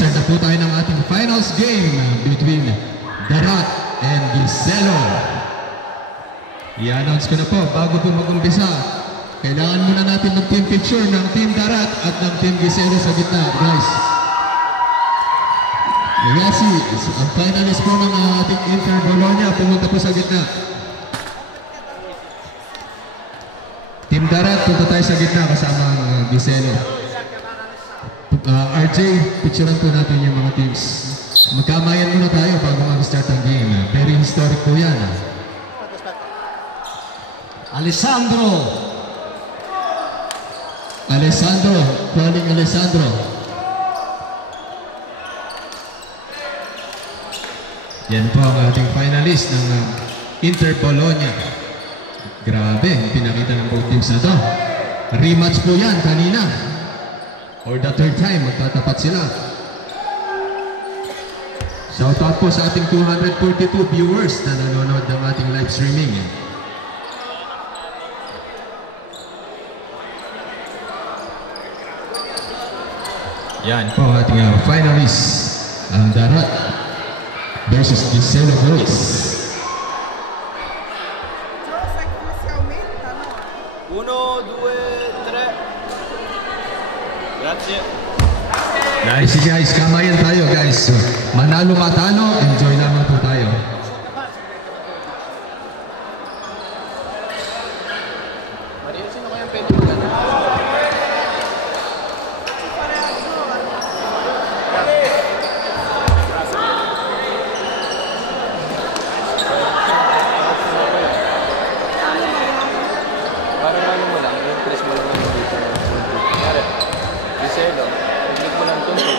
mag-start na po tayo ng ating finals game between Darat and Giselo. I-announce ko na po, bago po mag-umpisa, kailangan muna natin mag-team picture ng Team Darat at ng Team Giselo sa gitna, guys. Yasi, ang finalist po ng ating Inter Bologna, pumunta po sa gitna. Team Darat, punta tayo sa gitna kasama ang Giselo. RJ, picturean po natin yung mga teams. Magkamayan muna tayo bago mag-start ang game. Very historic po yan. Alessandro, calling Alessandro. Yan po ang ating finalist ng Inter Bologna. Grabe, pinakita ng both teams na to. Rematch po yan kanina. Or the third time, magtatapat sila. Shoutout po sa ating 242 viewers na nanonood ng ating live streaming. Yan po ang ating finalists. Ang Darat versus Giselo Boys. 1, 2, 3. Grazie. Nice guys, kamayan tayo guys. Manalo matalo, enjoy naman po tayo. Mario, sino kaya pwede mo gano'n? Parang ano mo lang, yung press mo lang yung dito. Kaya, Giselo, nag-lig mo lang tumpo.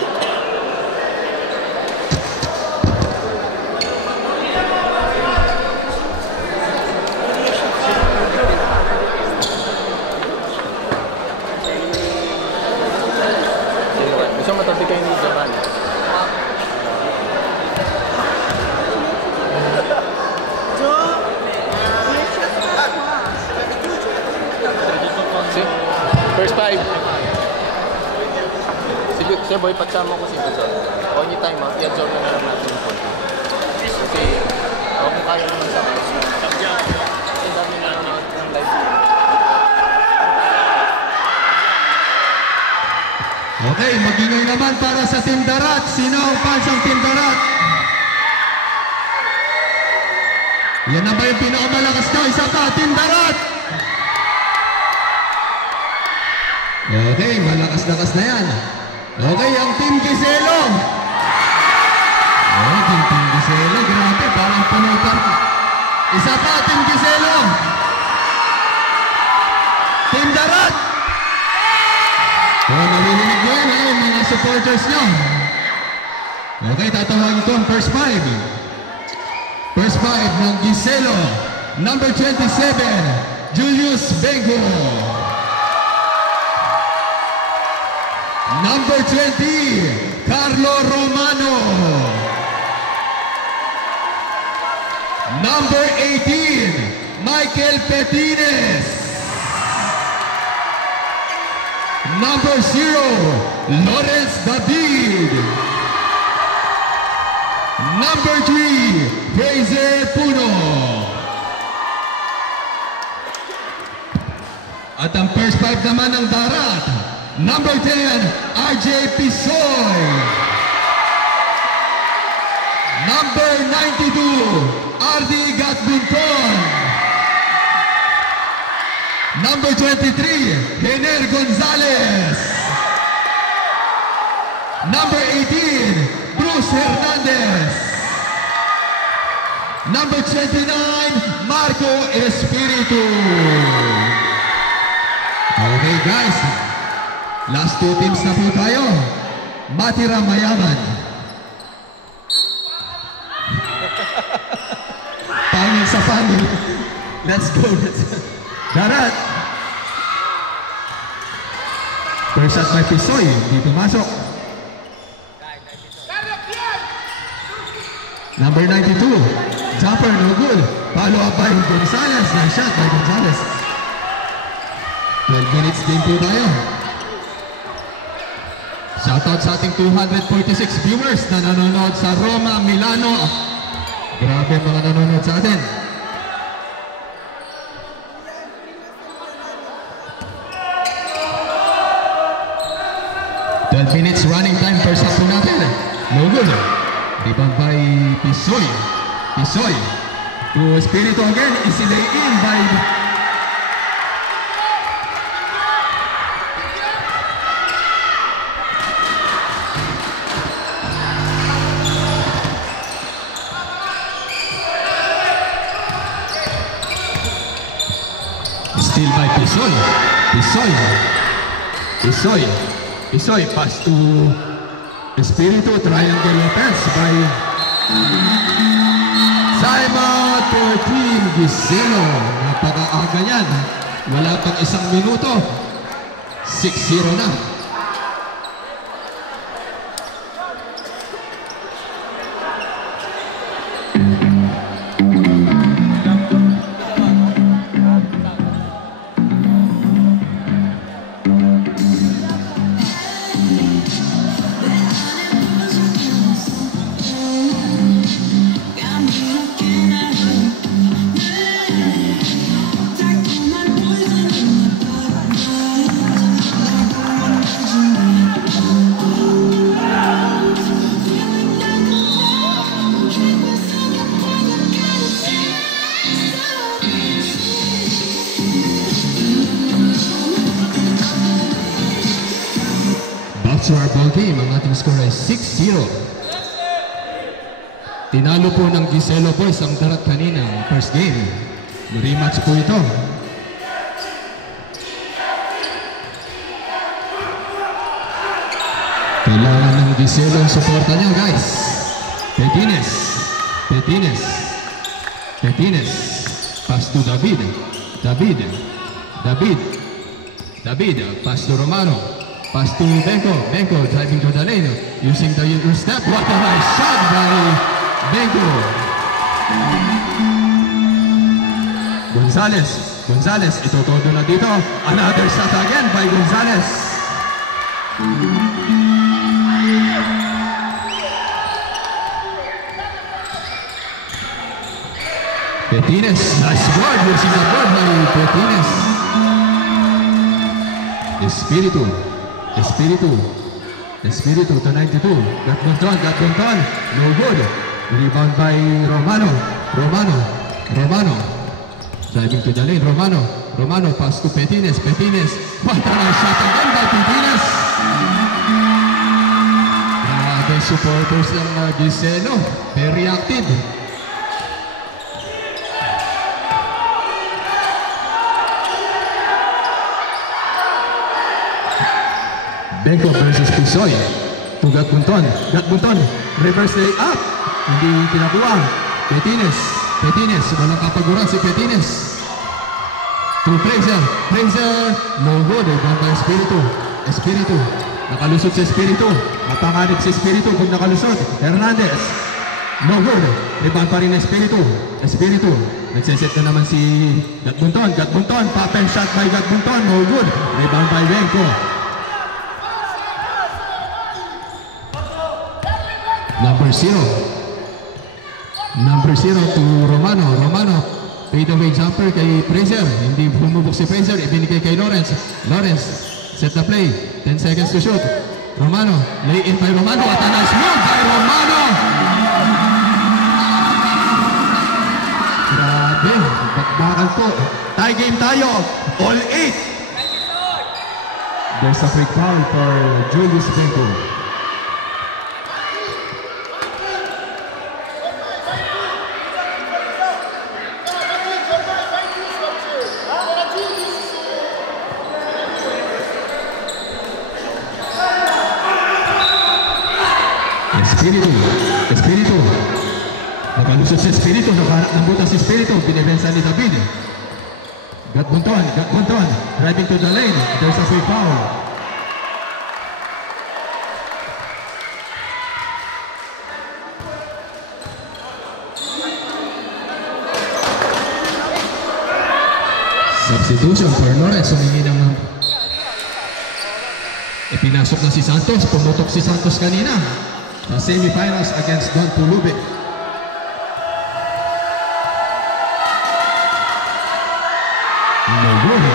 Gusto matabi kayo ni Javan. First 5. Sige, boy, pagsama ko si Basol. Only time, i-absorb na lang natin yung konti. Kasi, kung kaya naman sa akin. Kasi dami na naman ng live. Okay, magingay naman para sa Team Darat. Sino ang fans ng Team Darat? Yan na ba yung pinakamalakas na? Isa pa, Team Darat! Okay, malakas-lakas na yan. Okay, ang Team Giselo. Okay, Team Giselo. Grabe, parang punutan. Isa pa, Team Giselo. Team Darat. Narinig mo yan, mga supporters nyo. Okay, tatawagin ko ang first 5. First 5 ng Giselo. Number 27, Julius Bengo. Number 20, Carlo Romano. Number 18, Michael Petines. Number 0, Lawrence David. Number 3, Fraser Puno. At ang first 5 naman ng Darat. Number 10, RJ Pisoy. Number 92, Ardi Gatbunton. Number 23, Hener Gonzalez. Number 18, Bruce Hernandez. Number 29, Marco Espiritu. Okay guys, last 2 teams na po tayo. Matira mayaman. Pangin sa pangin. Let's go. Darat. First shot by Pisoy. Hindi pumasok. Number 92. Jumper, no good. Follow up by Gonzalez. Nice shot by Gonzalez. 12 minutes game po tayo. So Shoutout sa ating 246 viewers na nanonood sa Roma, Milano. Grabe mga nanonood sa atin. Minutes running time first half po natin. No good. Rebound by Pisoy. Pisoy. To Espiritu again. Easy lay in by... Still by Pisoy. Pisoy. Pisoy. Pisoy, pass to Espiritu, triangle offense by Simon for Team Giselo. Napaka-aga yan. Wala pang isang minuto. 6-0 na. To our ball game, ang ating score ay 6-0. Tinalo po ng Giselo Boys ang darat kanina, first game. Rematch po ito. Kailangan ng Giselo ang suporta niya, guys. Petines. Petines. Petines. Pass to David. David. David. David. Pass to Romano. Pass to Benko. Benko driving to the lane. Using the step. What a nice shot by Benko. Gonzalez. Gonzalez. Ito todo na dito. Another shot again by Gonzalez. Petines. Nice board. Using the board by Petines. Espiritu. Espiritu. Espiritu to 92. Got Bonton. No good. Rebound by Romano. Romano. Romano. Driving to the lane. Romano. Romano pass to Petines. Petines. What a nice shot again by Petines. Grabe supporters ng Giselo. Very active. Benko versus Pisoy. To Gatbunton. Gatbunton. Reverse lay up. Hindi pinakuha. Petines. Petines. Walang kapagura si Petines. To Fraser. Fraser. No good. Rebound by Espiritu. Espiritu. Nakalusot si Espiritu. Napanganib si Espiritu kung nakalusot. Hernandez. No good. Rebound pa rin Espiritu. Espiritu. Nagsiset na naman si Gatbunton. Gatbunton. Pop-and shot by Gatbunton. No good. Rebound by Benko. Number 0. Number 0 to Romano. Romano. Fade away jumper kay Fraser. Hindi bumubok si Fraser. Ibinigay kay Lawrence. Lawrence. Set the play. 10 seconds to shoot. Romano. Lay in by Romano. At a nice move by Romano. Grabe. Bakbakan po. Tie game tayo. All 8. There's a free foul for Julius Benko. Espiritu. Espiritu. Nakalusot si Espiritu. Nakahanap ng butas si Espiritu. Binibensa ni David. Gatbunton. Gatbunton. Driving to the lane. There's a free foul. Substitution for Lawrence. Humingi ng Pinasok na si Santos, pumutok si Santos kanina sa semifinals against Don Pulube. No good.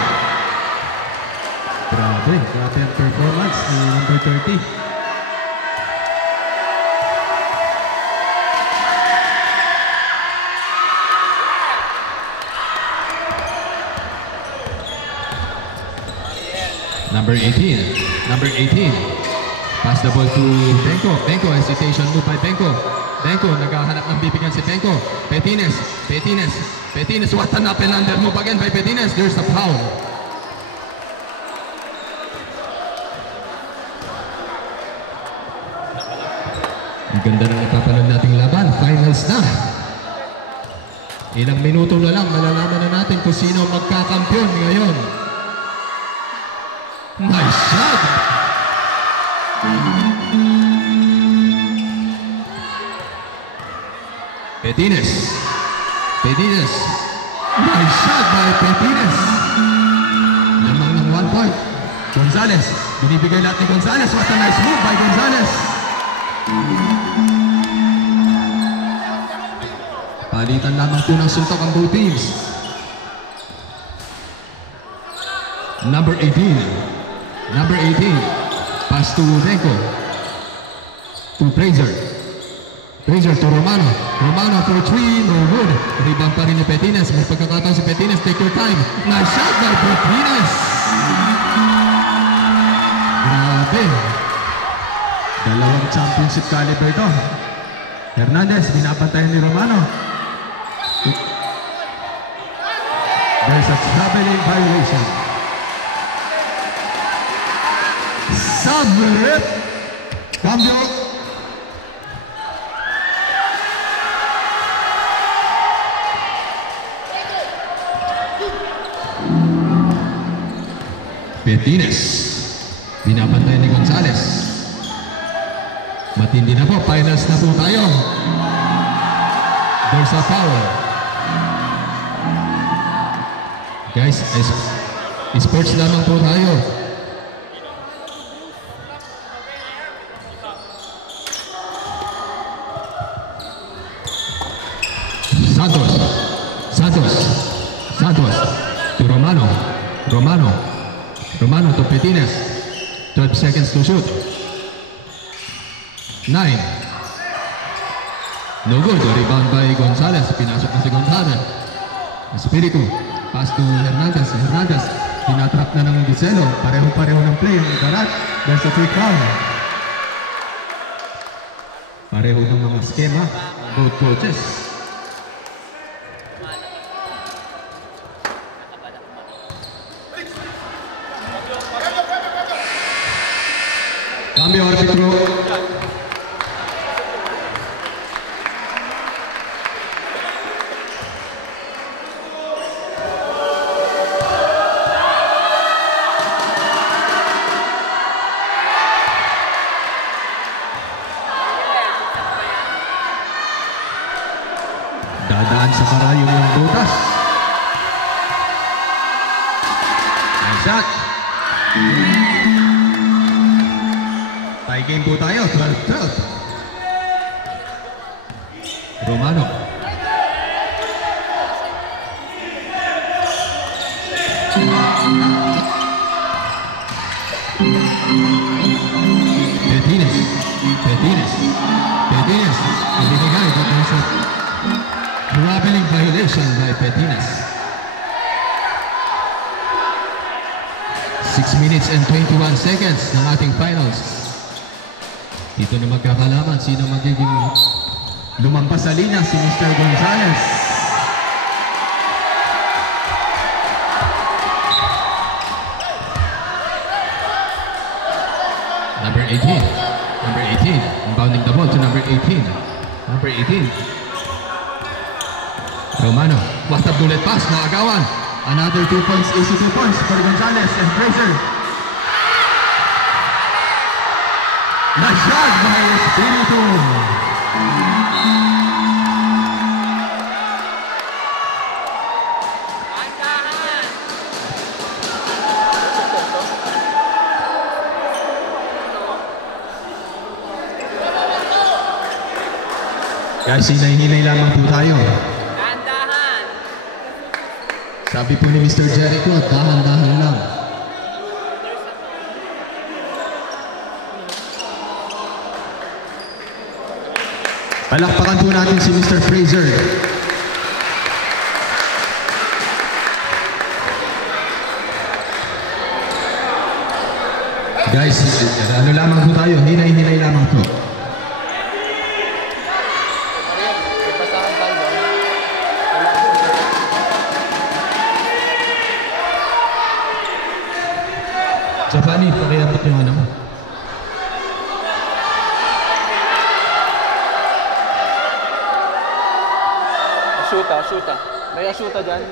Grabe ang performance ni number 30. Number 18. Pass the ball to Benko. Benko, hesitation move by Benko. Benko, naghahanap ng bibigan si Benko. Petines. What an up and under move again by Petines. There's a foul. Ang ganda na napapanood nating laban. Finals na. Ilang minuto na lang, malalaman na natin kung sino magkakampiyon ngayon. Nice shot! Petines. Nice shot by Petines. Lamang ng 1 point. Gonzales. Binibigay lahat ni Gonzales. What a nice move by Gonzales. Palitan lamang po ng suntok ang both teams. Number 18. Pass to Benko. To Fraser to Romano. Romano for 3, no good. Rebound pa rin ni Petines. May pagkakataon si Petines. Take your time. Nice shot by Petines. Grabe. Dalawang championship caliber to. Hernandez, binabantayan ni Romano. There's a traveling violation. Sublet. Cambio. Petines. Binabantayan ni Gonzales. Matindi na po. Finals na po tayo. There's a foul. Guys, sports lamang po tayo. Santos to Romano to Petines. 12 seconds to shoot. 9. No good. Rebound by Gonzales. Pinasok na si Gonzales. Espiritu. Pass to Hernandez. Tinatrap na ng Giselo. Pareho-pareho ng play. There's a quick foul. Pareho ng mga skema. Both coaches. Cambio árbitro. Dadaan sa karayong ng butas. Nice shot. Tie game po tayo, 12-12. Romano. Petines. Ibinigay dito sa traveling violation by Petines. 6 minutes and 21 seconds ng ating finals. Dito na magkakalaman sino magiging lumampas sa linya, si Mr. Gonzales. Number 18. Bounding the ball to number 18. Romano. What a bullet pass na agawan. Another 2 points, easy 2 points for Gonzales and Fraser. Nice shot by Espiritu. Guys, hinay-hinay lamang po tayo. Sabi po ni Mr. Jericho, dahan-dahan lang. Palakpakan po natin si Mr. Fraser. Guys, ano lamang po tayo, hinay-hinay lamang po. Basahan tayo doon. Japani, pakiabot yung ano mo. Shoota. May shoota dyan.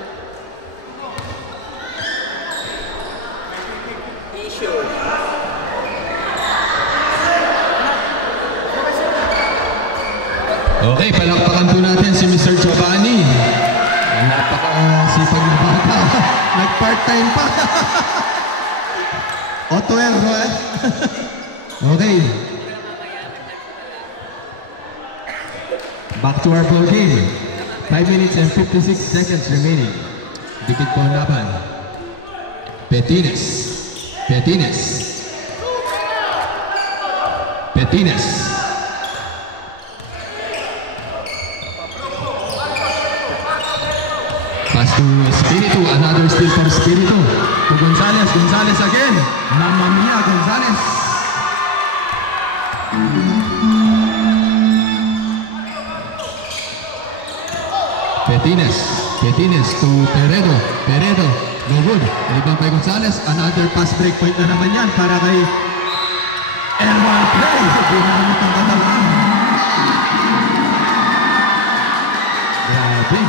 T-shirt. Okay, palakpakan po natin si Mr. Giovanni. Napaka-sipag na bata. Nag-part-time pa. Otoero eh. Okay. Back to our ball game. 5 minutes and 56 seconds remaining. Dikit po ang laban. Petines. Pass to Espiritu, another steal for Espiritu. To Gonzalez again. Mamma mia, Gonzalez. Petines to Peredo, no good. Rebound by Gonzalez, another pass break point na naman yan para kay Erwan Play. Ginamit ang katawan. Grabe.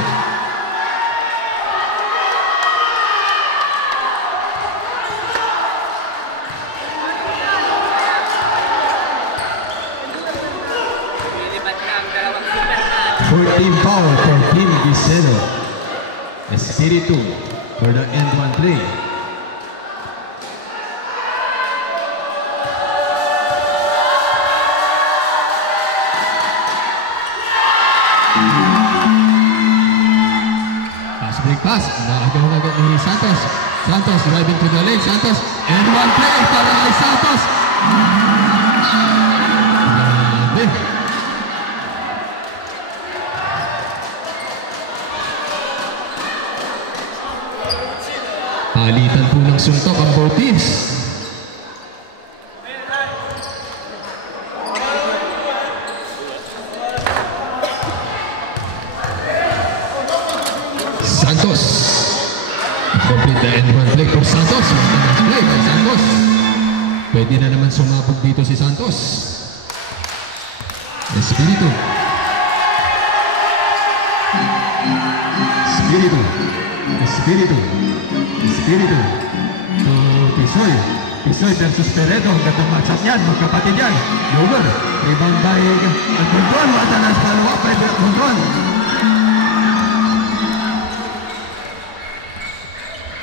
Team foul for Team Giselo. Espiritu for the end one play. Pass. Nakagawa agad ni Santos. Santos driving to the lane. Santos end one play para kay Santos. Grabe. Palitan po ng suntok ang both teams. Santos. Complete the end one play for Santos. Play by Santos. Pwede na naman sumabog dito si Santos. Espiritu. Pisoy versus Peredo. Gandang matchup yan. Magkapatid yan. Yogur. Rebound by Gondron. Matanas follow-up by Gondron.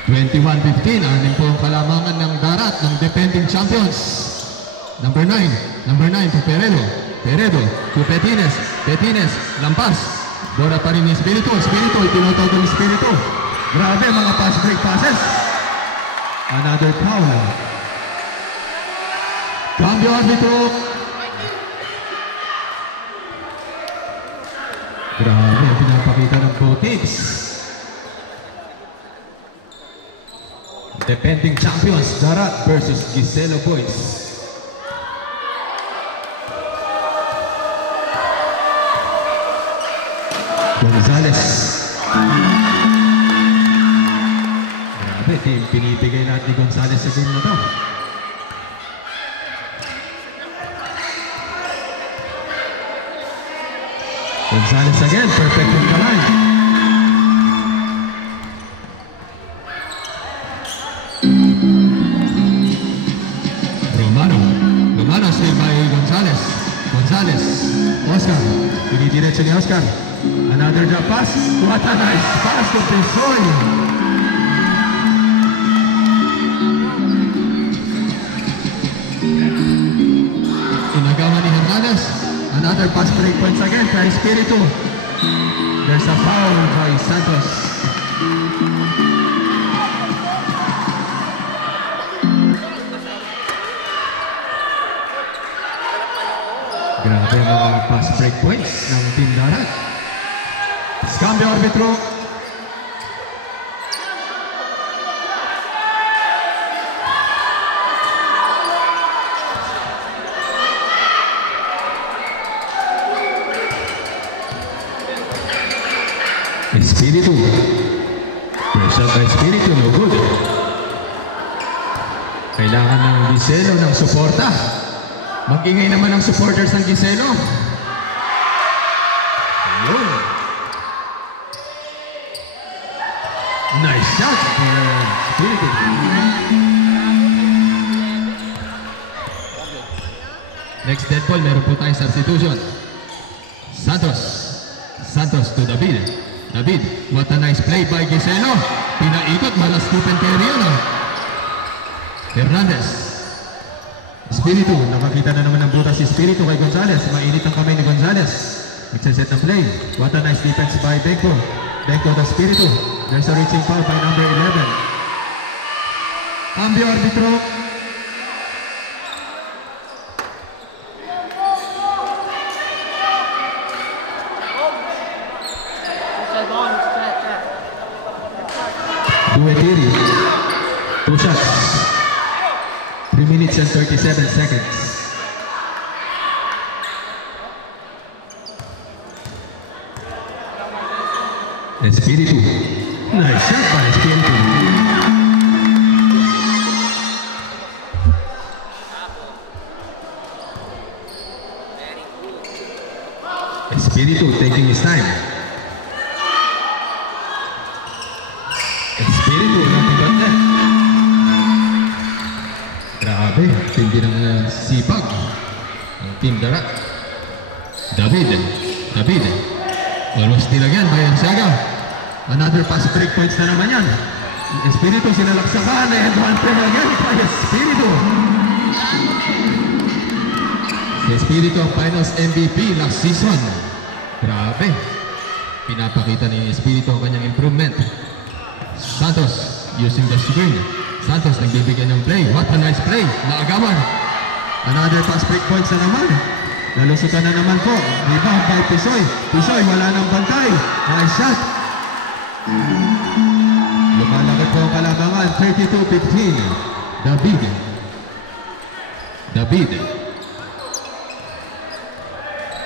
21-15. Anin po ang kalamangan ng darat ng defending champions. Number 9 to Peredo to Petines. Lampas. Bola pa rin ni Espiritu. Itinutog ng Espiritu. Grabe mga pass break passes. Another foul. Cambio arbitro. Grabe, pinapakita ng both teams. Defending champions, Darat versus Giselo Boys. Gonzalez. Grabe, pinipigay lahat ni Gonzalez sa game na to. Gonzalez again, perfect in the line. Romano still by Gonzalez. Oscar, dinidiretso ni Oscar. Another drop pass. What a nice pass to Pesoy. Inagawa ni Hernandez. Another Another pass break points again for Espiritu. There's a foul by Santos. Grabe ang mga pass break points ng Team Darat. Cambio arbitro. Espiritu. Pressure by Espiritu, no good. Kailangan ng Giselo ng suporta. Mag-ingay naman ang supporters ng Giselo. Ayun. Nice shot for Espiritu. Next dead ball, meron po tayong substitution. Santos to David. David, what a nice play by Giselo. Pinaikot, malas Stephen Carrion. Hernandez. Espiritu, nakakita na naman ng butas si Espiritu kay Gonzales. Mainit ang kamay ni Gonzales. Nagsaset ng play. What a nice defense by Benko. Benko the Espiritu. There's a reaching foul by number 11. Cambio arbitro. Duetiri. 2 shots. 3 minutes and 37 seconds. Espiritu. Nice shot by Espiritu. Espiritu taking his time. Espiritu, nothing but net. Grabe, tindi ng sipag ng Team Darat. David. Almost still again by Arsiaga. Another pass break points na naman yan. Espiritu sinalaksakan and one point again by Espiritu. Si Espiritu ang finals MVP last season. Grabe. Pinapakita ni Espiritu ang kanyang improvement. Santos using the screen. Santos nagbibigay ng play. What a nice play. Naagawan. Another pass break points na naman. Nalusutan na naman po. Rebound by Pisoy. Pisoy wala nang bantay. Nice shot. Lumalaki po ang kalamangan. 32-15. David.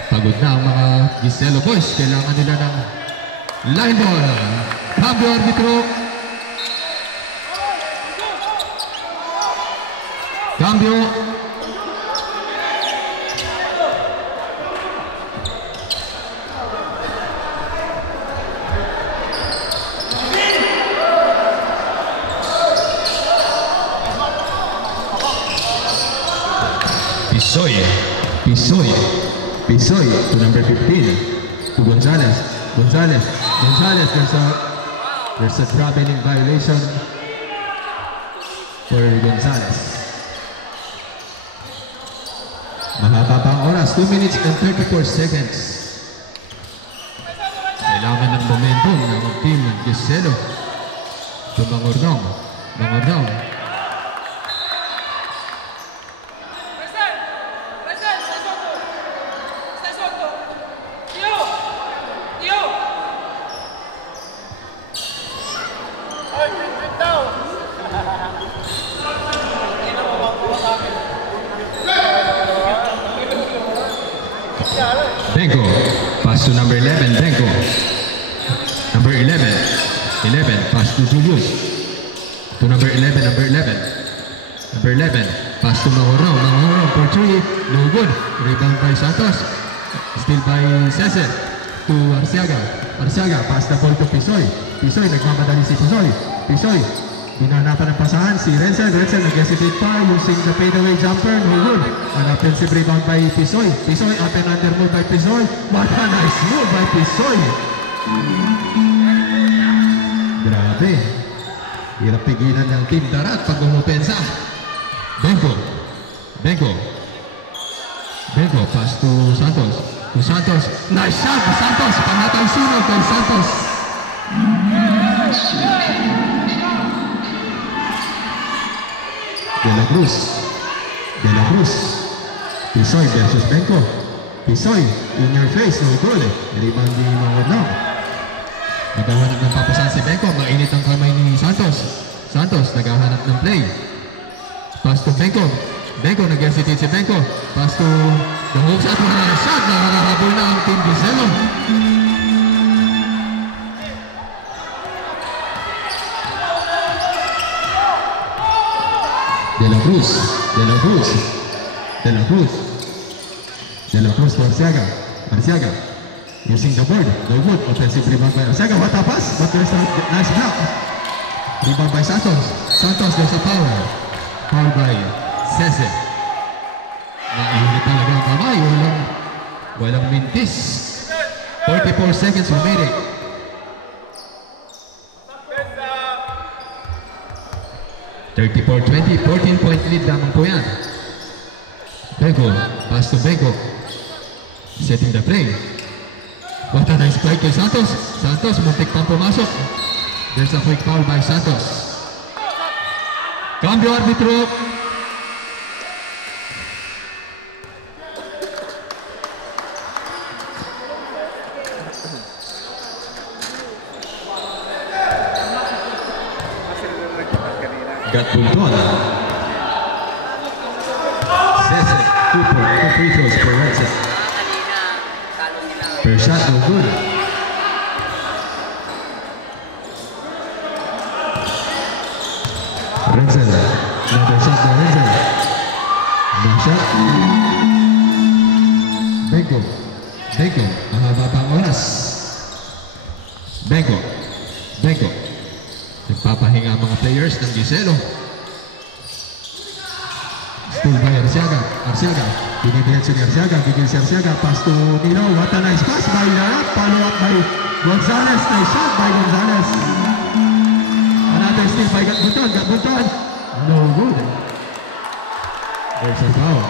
Pagod na ang mga Giselo boys. Kailangan nila ng line ball. Cambio arbitro. Cambio. Pisoy to number 15 to Gonzales. There's a traveling violation for Gonzales. Mahaba pa ang oras, 2 minutes and 34 seconds. Kailangan ng momentum ng team ng Giselo. To Mangordong. Benko, pass to number 11, Benko. Number 11, pass to Julius. To number 11, pass to Mangorong for 3, no good. Rebound by Santos. Still by Cesar. To Arsiaga, pass the ball to Pisoy. Nagmamadali si Pisoy. Hinanapan ng pasahan si Renzel nag-hesitate pa using the fadeaway jumper, no good. An offensive rebound by Pisoy. Up and under move by Pisoy. What a nice move by Pisoy. Grabe. Hirap pigilan ng Team Darat pag umupensa. Benko, pass to Santos. to Santos. Nice shot to Santos. Panatang sunog kay Santos. De La Cruz. De La Cruz. Pisoy versus Benko. Pisoy, in your face, no goal. Rebound ni Mangodong. Naghahanap ng papasan si Benko. Mainit ang kamay ni Santos. Santos, naghahanap ng play. Pass to Benko. Benko, nag-hesitate si Benko. Pass to the hook shot. Shot na nakakahabol na ang Team Giselo. De La Cruz. De La Cruz. De La Cruz. De La Cruz to Arciaga. Arciaga. Using the board. No good. Offensive rebound by Arciaga. What a pass. But there's a nice block. Rebound by Santos. Santos, there's a foul. Foul by Cese. Nainit talaga ang kamay. Walang mintis. 44 seconds remaining. (34-20), 14-point lead lamang po yan. Benko, pass to Benko. Setting the play. What a nice play kay Santos. Santos, muntik pang pumasok. There's a quick foul by Santos. Cambio arbitro. Got Bulton. Cese, Cooper, 2 free throws for Renzel. First shot, no good. Renzel, another shot by Renzel. No shot. Benko, Benko, mahaba pang oras. Benko, Benko. Nagpapahinga ang mga players ng Giselo. Steal by Arciaga. Arciaga. Binidiretso ni Arciaga. Bigil si Arciaga. Pass to Nilo. What a nice pass by Larat. Follow up by Gonzalez. Nice shot by Gonzalez. Another steal by Gatbuton. Gatbuton. No good. There's a foul.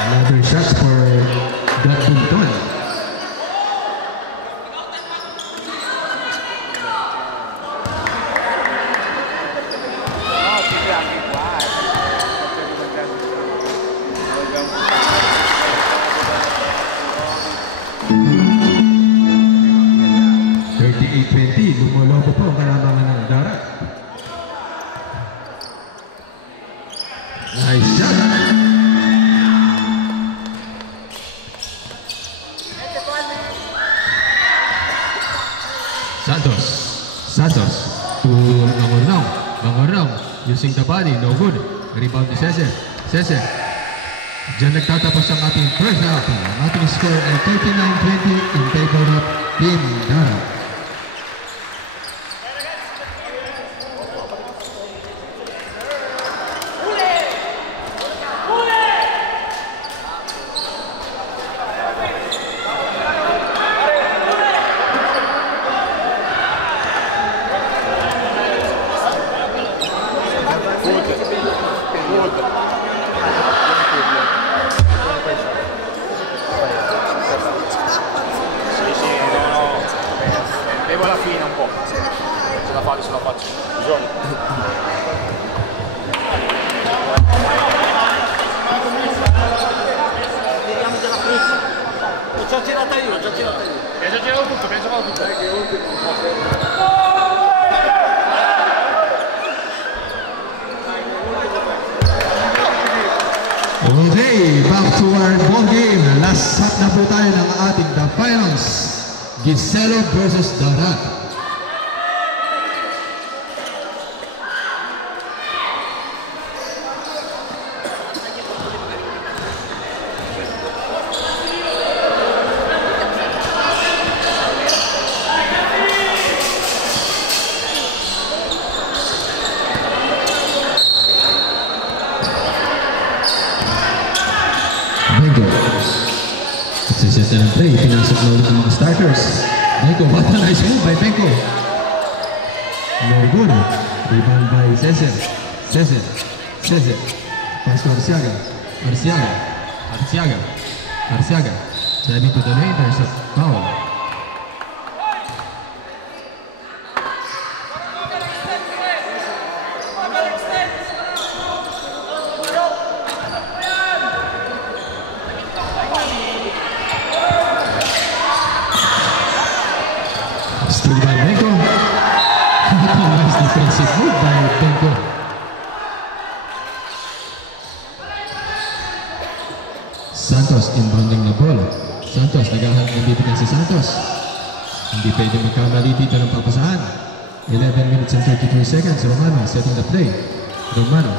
Another shot for Gatbuton. Lumolobo po ang kalabangan ng Darat. Nice shot. Santos. Santos to Mangornong. Mangornong using the body. No good. Rebound ni Cese. Cese. Diyan nagtatapos ang ating first half. Ang ating score ay 39-20 in favor of Team Darat. Devo alla fine un po'. Ce la faccio. Bisogna. Ho già girato io. Hai già girato tutto, Okay, back to our ball game. Last shot na po tayo ng ating the finals. Giselo versus Darat. Benko. Success na ng play. Pinasok na ulit ng mga starters. Benko, what a nice move by Benko. No good. Rebound by Cesar. Cesar. Cesar. Pass to Arciaga. Arciaga. Arciaga. Arciaga. Driving to the lane. There's a foul. Still by Benko. Nice defensive move by Benko. Santos inbounding na ball. Santos, naghahanap ng bibigyan si Santos. Hindi pwede magkamali dito ng papasahan. 11 minutes and 33 seconds. Romano setting the play. Romano,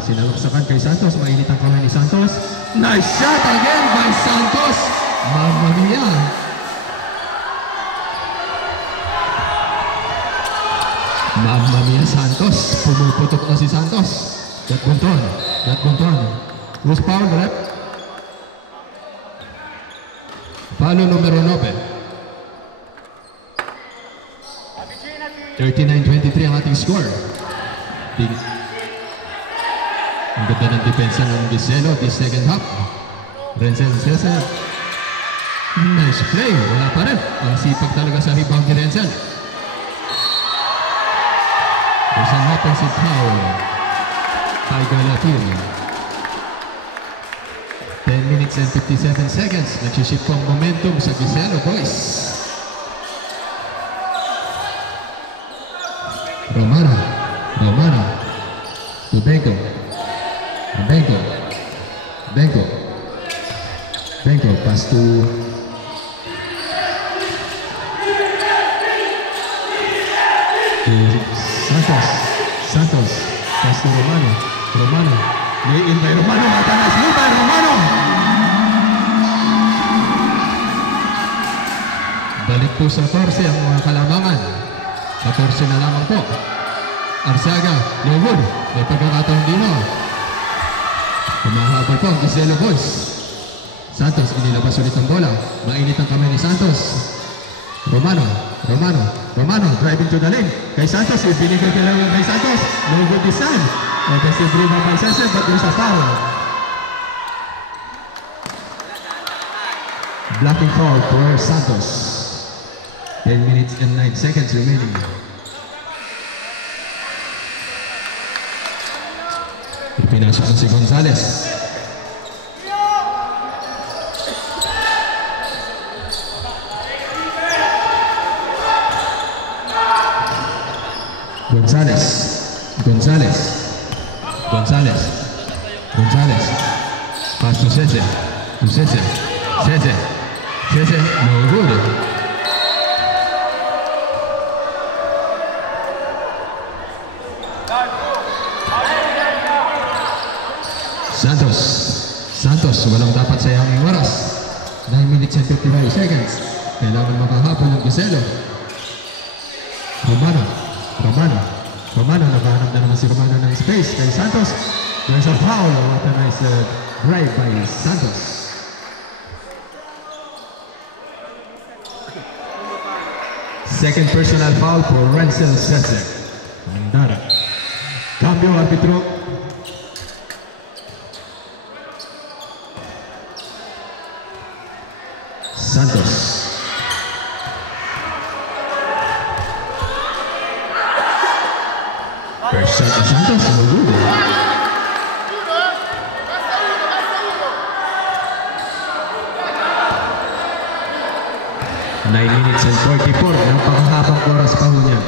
sinalaksakan kay Santos. Mainit ang kamay ni Santos. Nice shot again by Santos. Mamma mia. Mamma mia, Santos. Pumuputok na si Santos. Gat Bunton. Who's foul, rep? Foul numero 9. 39-23 ang ating score. Ang ganda ng depensa ng Giselo this second half. Renzel Cesar. Nice play. Wala pa rin. Ang sipag talaga sa rebound ni Renzel. There's an offensive foul by Galatieri. 10 minutes and 57 seconds. Nagsisip po ang momentum sa Giselo, boys. Romano. To Benko. Pass to Santos. Pass to Romano. Lay-in by Romano. Matanas mo by Romano. Balik po sa 14 ang mga kalamangan. 14 na lamang po. Arciaga, Lewood. May pagkakataon din mo. Kumahabol po ang Giselo boys. Santos, inilabas ulit ang bola. Mainit ang kamay ni Santos. Romano, driving to the lane. Kay Santos, ibinigay ka lang kay Santos. No good this time. Offensive rebound by Cesar, but there's a foul. Blocking foul for Santos. 10 minutes and 9 seconds remaining. Pinasok si Gonzales. Gonzales. Pass to Cesar. No good. Santos, walang dapat sayanging oras. 9 minutes and 55 seconds. Kailangan makahabol ng Giselo. Romano, naghahanap na naman si Romano ng space kay Santos. There's a foul. What a nice drive by Santos. Second personal foul for Renzel Cesar. Mandara. Cambio arbitro. Santos. First shot of Santos. No good. Nine minutes and 44. Napakahabang oras pa ho niya.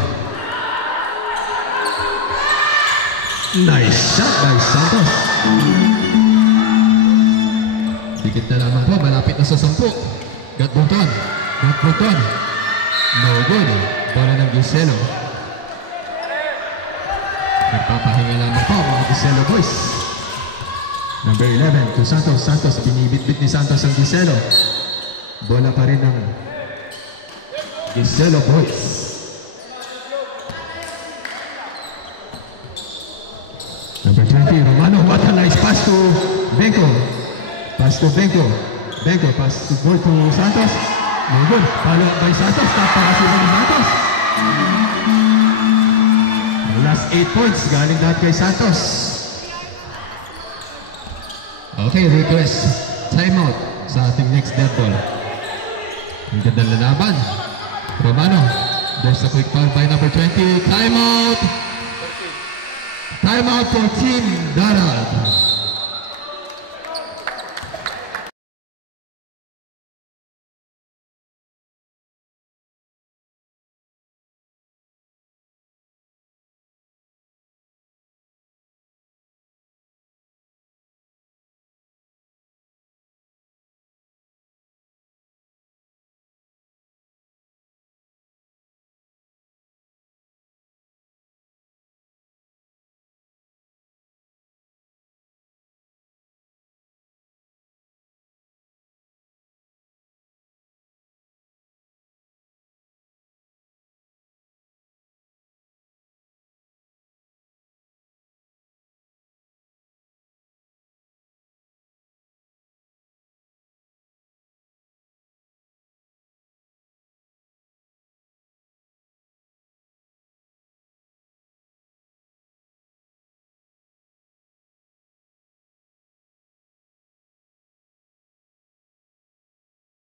Nice shot by Santos. Dikit na lamang po. Malapit na sa 10. Gat Bunton. No good. Bola ng Giselo. Nagpapahinga lamang po mga Giselo boys. Number 11 to Santos. Binibitbit ni Santos ang Giselo. Bola pa rin ng Giselo boys. Number 20 Romano. What a nice pass to Benko. Pass to ball to Santos. No good. Follow up by Santos. Napakasila ni Santos. last 8 points galing lahat kay Santos. Okay, request timeout sa ating next dead ball. Ang gandang lalaban. Romano, there's a quick foul by number 20. Timeout! Timeout for Team Darat.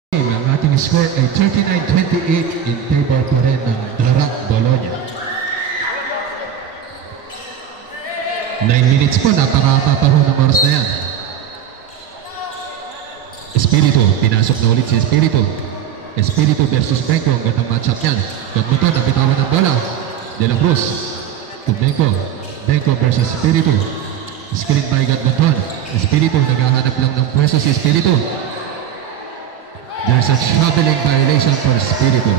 Ang ating score ay 39-28 in favor pa rin ng Darat Bologna. 9 minutes po, napakapaparo ng oras na yan. Espiritu, pinasok na ulit si Espiritu. Espiritu versus Benko, ang gandang matchup yan. Godmuton, napitawan ng bola. De La Cruz to Benko. Benko versus Espiritu. Screen by Godmuton. Espiritu, naghahanap lang ng pwesto si Espiritu. There's a traveling violation for Espiritu.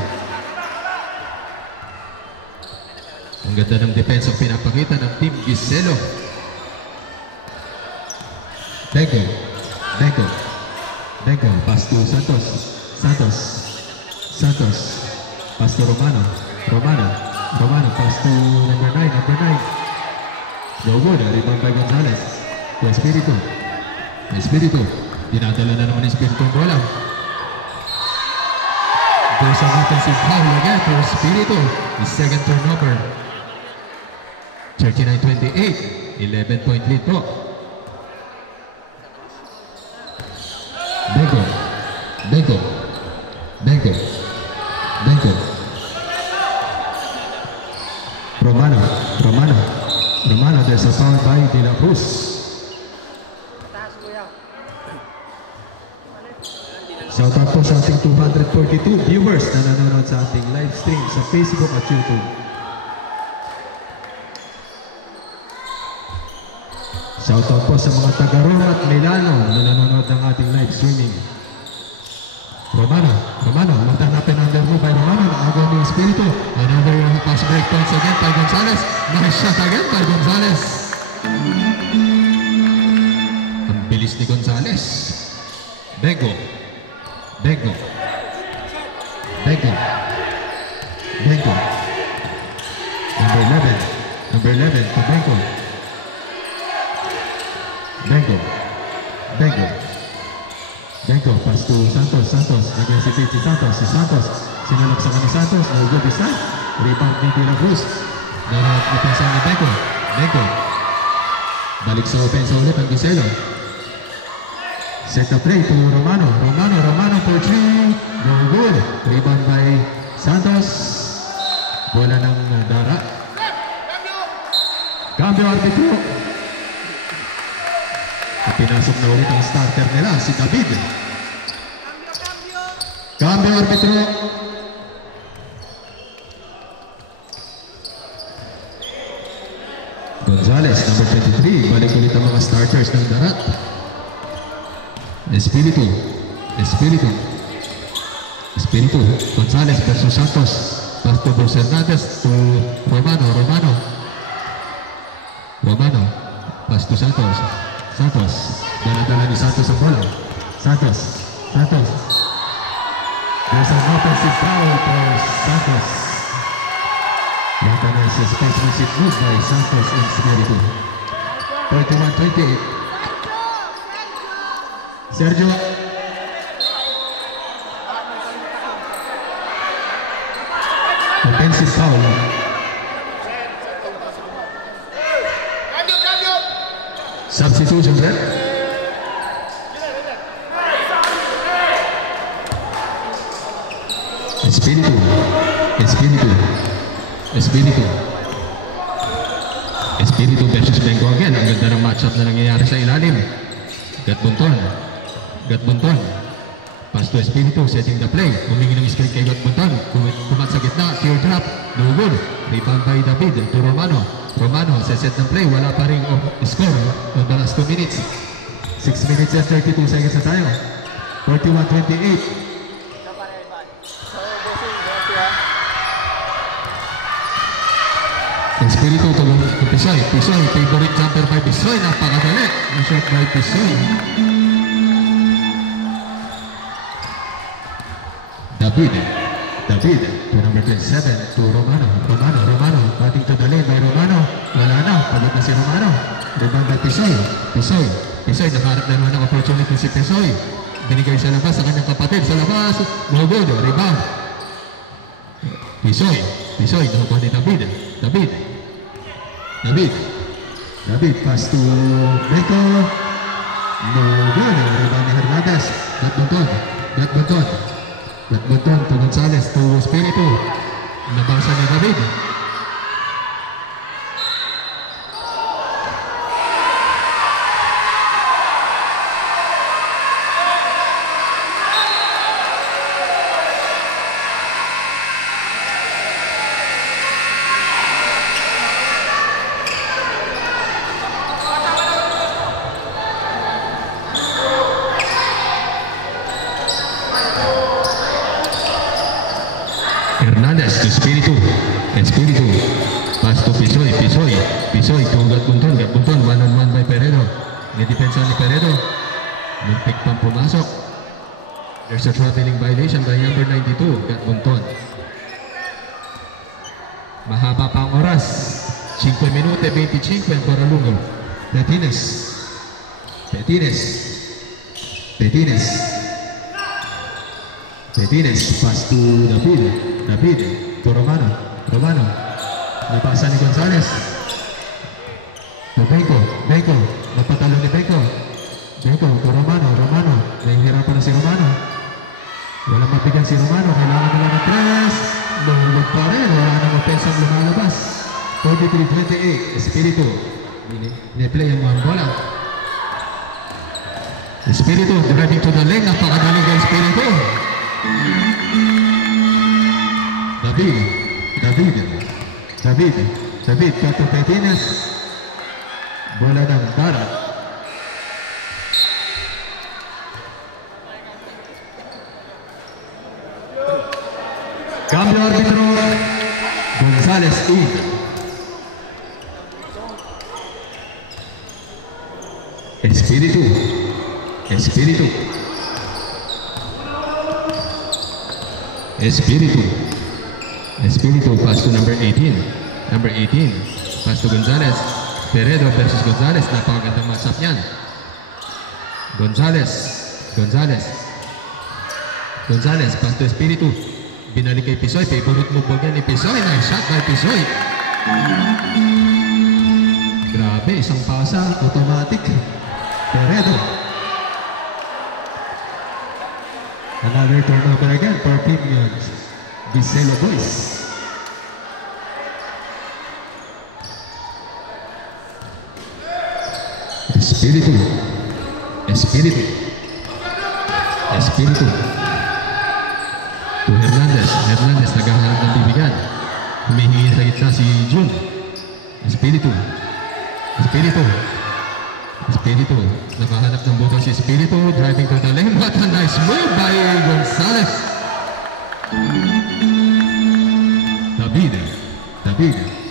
Ang ganda ng defense ang pinapakita ng Team Giselo. Benko. Benko. Benko. Pass to Santos. Santos. Santos. Pass to Romano. Romano. Romano. Pass to number 9. Number 9. No good. Rebound by Gonzalez. To Espiritu. Espiritu. Dinadala na naman Espiritu ang bola. There's an offensive foul again for Espiritu. His second turnover. 39-28. 11-point lead po. Benko. Benko. Benko. Benko. Romano. Romano. Romano. There's a foul by De La Cruz. Shout out po sa ating 242 viewers na nanonood sa ating live stream sa Facebook at YouTube. Shout out po sa mga taga-Roma at Milano na nanonood ng ating live streaming. Romano, Romano, magtanapin under move by Romano. Agaw ni Espiritu. Another pass break points again by Gonzalez. Nice shot again by Gonzalez. Ang bilis ni Gonzalez. Benko. Benko. Benko. Benko. Number 11. Number 11 to Benko. Benko. Benko. Benko. Pass to Santos. Santos. Nag-execute si Santos. Si Santos. Sinalok sa kanila Santos. No good isa. Rebound ni De La Cruz. Napansa ni Benko. Benko. Balik sa opensa ulit ang Giselo. Set the play to Romano. Romano. Romano for 3. No good. Rebound by Santos. Bola ng Dara. Cambio arbitro. Pinasok na ulit ang starter nila, si David. Cambio arbitro. Gonzalez, number 23. Balik ulit ang mga starters ng Darat. Espiritu. Espiritu. Espiritu. Gonzalez versus Santos. Pass to Bruce Hernandez to Romano. Romano. Romano. Pass to Santos. Santos. Dala-dala ni Santos ang bola. Santos. Santos. There's an offensive foul for Santos. Maintenance is sportsmanship move by Santos and Espiritu. 31-28. Sergio. Offensive foul. children. Espiritu. Espiritu. Espiritu. Espiritu versus Bengo again. Ang ganda ng matchup na nangyayari sa ilalim. Gatbunton. Gatbunton. Pass to Espiritu, setting the play. Humingi ng screen kay Gatbunton. Kumat sa gitna, teardrop. No good. Rebound by David to Romano. Romano, set ng play. Wala pa rin score on the last 2 minutes. 6 minutes and 32 seconds na tayo. 41-28. Espiritu tulong ke Pisoy. Pisoy, favorite jumper by Pisoy. Napakadali. Shot by Pisoy. David. David to number 27 to Romano. Romano. Batting to the lane by Romano. Wala na. Pagod na si Romano. Rebound by Pisoy. Pisoy, nakaharap na naman ang opportunity si Pisoy. Binigay sa labas sa kanyang kapatid. Sa labas. No good. Rebound. Pisoy, nakuha ni David, pass to Beto. No good. Rebound ni Hernandez. Gatbunton to Gonzales to Espiritu. Nabasa ni David. Hernandez to Espiritu. Pass to Pisoy to Gatbunton. 1-on-1 by Peredo. Nidepensa ni Peredo. Muntik pang pumasok. There's a traveling violation by number 92, Gatbunton. Mahaba pa ang oras. 5 minute 25 ang Coralungo. Petines, pass to David to Romano. Napasa ni Gonzales to Benko, napatalo ni Benko to Romano. Nahihirapan na si Romano. Walang mabigyan si Romano. Kailangan nila ng press. Nahulog pa rin. Wala na mapensang lumalabas. 43-28. Espiritu. Niplay ang mga bola. Espiritu driving to the lane. Napakagaling ka Espiritu. David Kato Petines. Bola ng Barat. Cambio árbitro. González in. Espiritu pass to number 18. Pass to Gonzales. Peredo versus Gonzales. Napakagandang matchup yan. Gonzales. Pass to Espiritu. Binalik kay Pisoy. Favorite move yan ni Pisoy. Nice shot by Pisoy. Grabe, isang pasa. Automatic. Peredo. Another turnover again for Team Giselo Boys. Espiritu. To Hernandez naghahanap ng bibigan. Humihingi sa gitna si Jun. Espiritu. Nakahanap ng buto si Espiritu. Driving to the lane. What a nice move by Gonzales. David.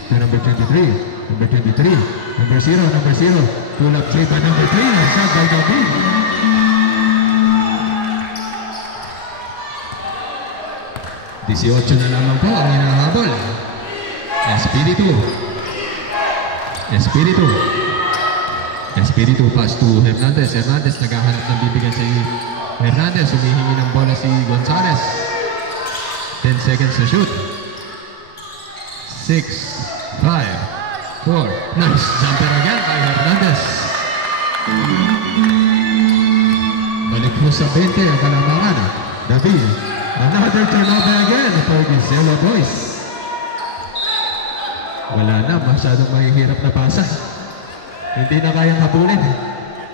To number 23. Number 0. Pull up play by number 3. Shot by David. Dieciocho na lamang po ang hinahabol. Espiritu pass to Hernandez. Naghahanap ng bibigyan si Hernandez. Humihingi ng bola si Gonzales. 10 seconds to shoot. 6, 5, 4. Nice jumper again by Hernandez. Balik po sa 20 ang kalamangan. David. Another turnover again for the Yellow Boys. Wala na, masyadong mahihirap na pasa. Hindi na kayang habulin.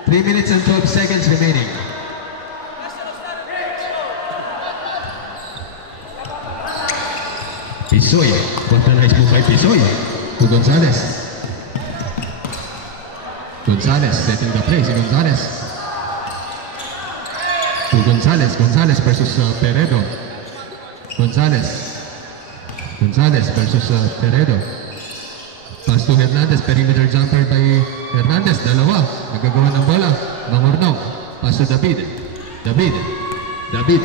3 minutes and 12 seconds remaining. Pisoy. What-a-nice move by Pisoy. To Gonzalez. Gonzalez setting the play. Si Gonzalez. To Gonzalez. Gonzalez versus Peredo. Gonzalez. Gonzalez versus Peredo. Pass to Hernandez. Perimeter jumper by Hernandez. Dalawa. Nagagawa ng bola. Mangornog. Pass to David. David. David.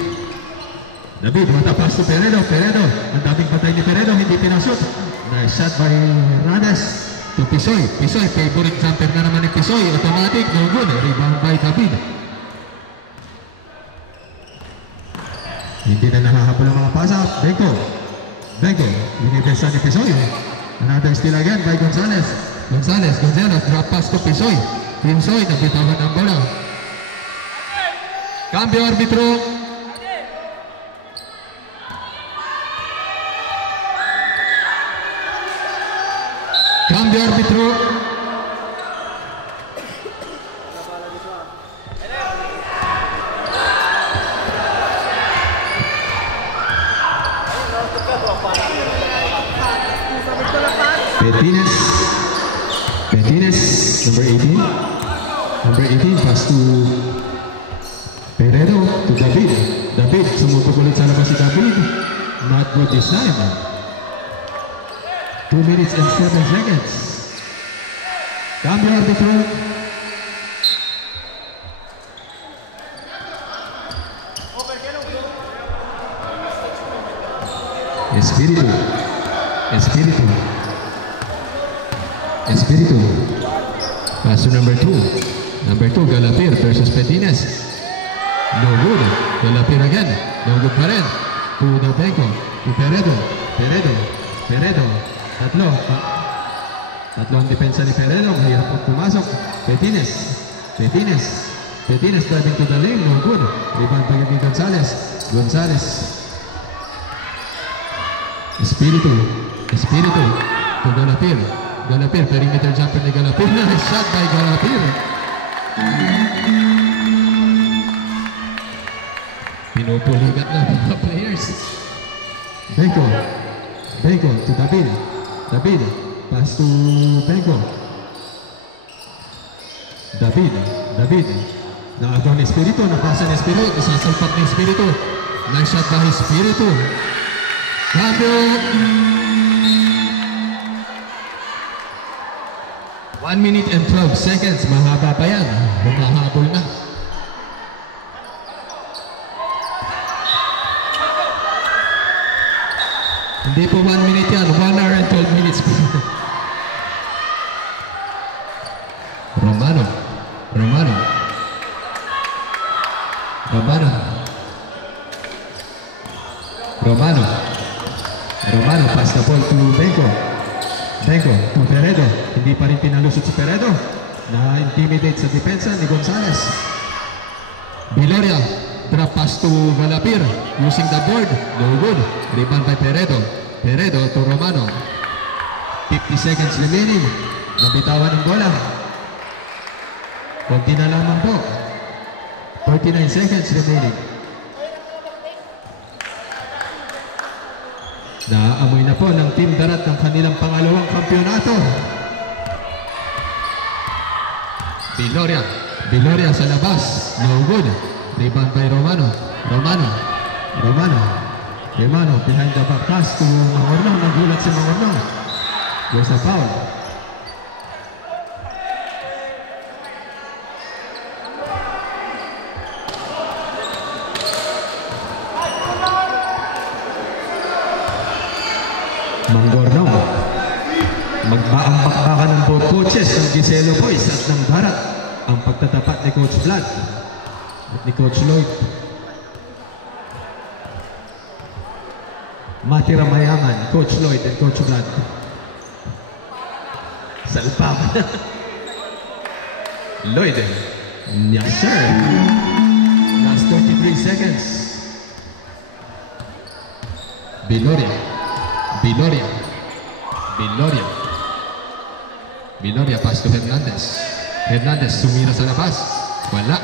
David. Mata pass to Peredo. Peredo. Ang daming patay ni Peredo. Hindi pinasot. Nice shot by Hernandez. To Pisoy. Pisoy. Favorite jumper na naman ni Pisoy. Automatic. No good. Rebound by David. Hindi na nahahabol ang mga pasa. Benko. Benko. Binibesa ni Pisoy. Another steal again by Gonzalez. Gonzalez. Gonzalez. Drop pass to Pisoy. Pisoy. Nabitawan ng bola. Cambio arbitro. Cambio arbitro. Petines. Petines, number 18. Number 18, pass to Peredo, to David. David, sumupag ulit sa labas si David. Not good this time. 2 minutes and 7 seconds. Cambio arbitro. Espiritu. Espiritu. Espiritu. Pass to number 2. Number 2, Galapir versus Petines. No good. Galapir again. No good pa rin. To the Benko. To Peredo. Peredo. Peredo. Tatlo. Tatlo ang depensa ni Peredo. Mahirap pong pumasok. Petines. Petines. Petines driving to the lane. No good. Rebound pa ni Gonzalez. Gonzalez. Espiritu. Espiritu. To Galapir. Galapir. Perimeter jumper ni Galapir. Nice shot by Galapir. Pinupuligat na mga players. Benko. Benko to David. David. Pass to Benko. David. David. Nakagawa ni Espiritu. Napasa ni Espiritu. Isasalpak ni Espiritu. Nice shot by Espiritu. Cambio. 1 minute and 12 seconds. Mahaba pa yan. Humahabol na. Hindi po 1 minute yan. 1 hour and 12 minutes po. Romano. Romano. Romano. Romano. Romano. Pass the ball to Benko. Benko to Peredo. Hindi pa rin pinalusot si Peredo. Na-intimidate sa depensa ni Gonzalez. Viloria. Drop pass to Galapir. Using the board. No good. Rebound by Peredo. Peredo to Romano. 50 seconds remaining. Nabitawan ng bola. Kunti na lamang po. 49 seconds remaining. Naamoy na po ng Team Darat ng kanilang pangalawang kampyonato. Viloria. Viloria sa labas. No good. Rebound by Romano. Romano. Romano. Romano behind the back pass to Mangornog. Nagulat si Mangornog. There's a foul. Mangornog. Magbaang-bakbakan ng both coaches ng Giselo Boys at ng Darat. Ang pagtatapat ni Coach Vlad at ni Coach Lloyd. Matira Mayaman, Coach Lloyd and Coach Vlad. Salpam. Lloyd. Yes, sir. Last 33 seconds. Viloria. Viloria. Viloria. Viloria, pass to Hernandez. Hernandez, sumira sa labas. Wala.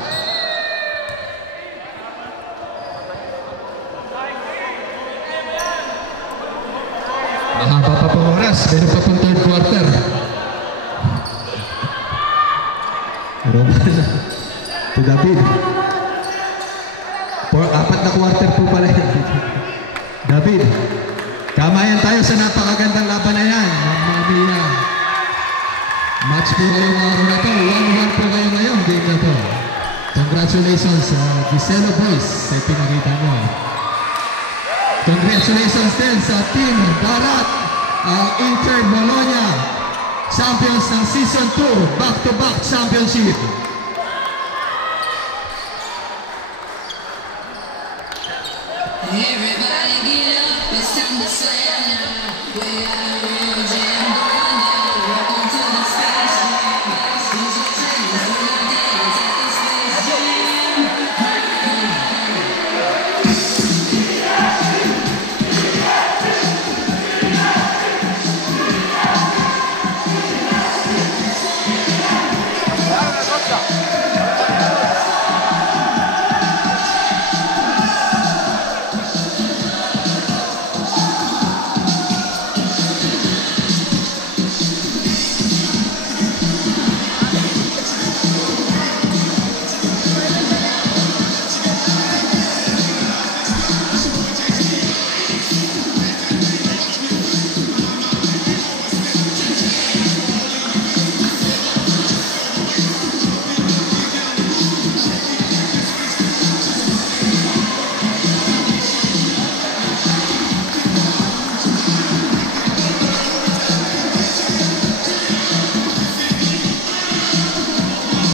Mahaba pa pong oras. Meron pa pong third quarter. Roman to David. Apat na quarter po pala yan. David, kamayan tayo sa napakagandang laban na yan. Mamma mia. Match po ngayong araw na to. 1-1 po kayo ngayong game na to. Congratulations sa Giselo Boys sa pinakita nyo. Congratulations din sa Team Barat, Inter Bologna, champions ng Season 2, back-to-back championship. Everybody get up, it's time to slam now.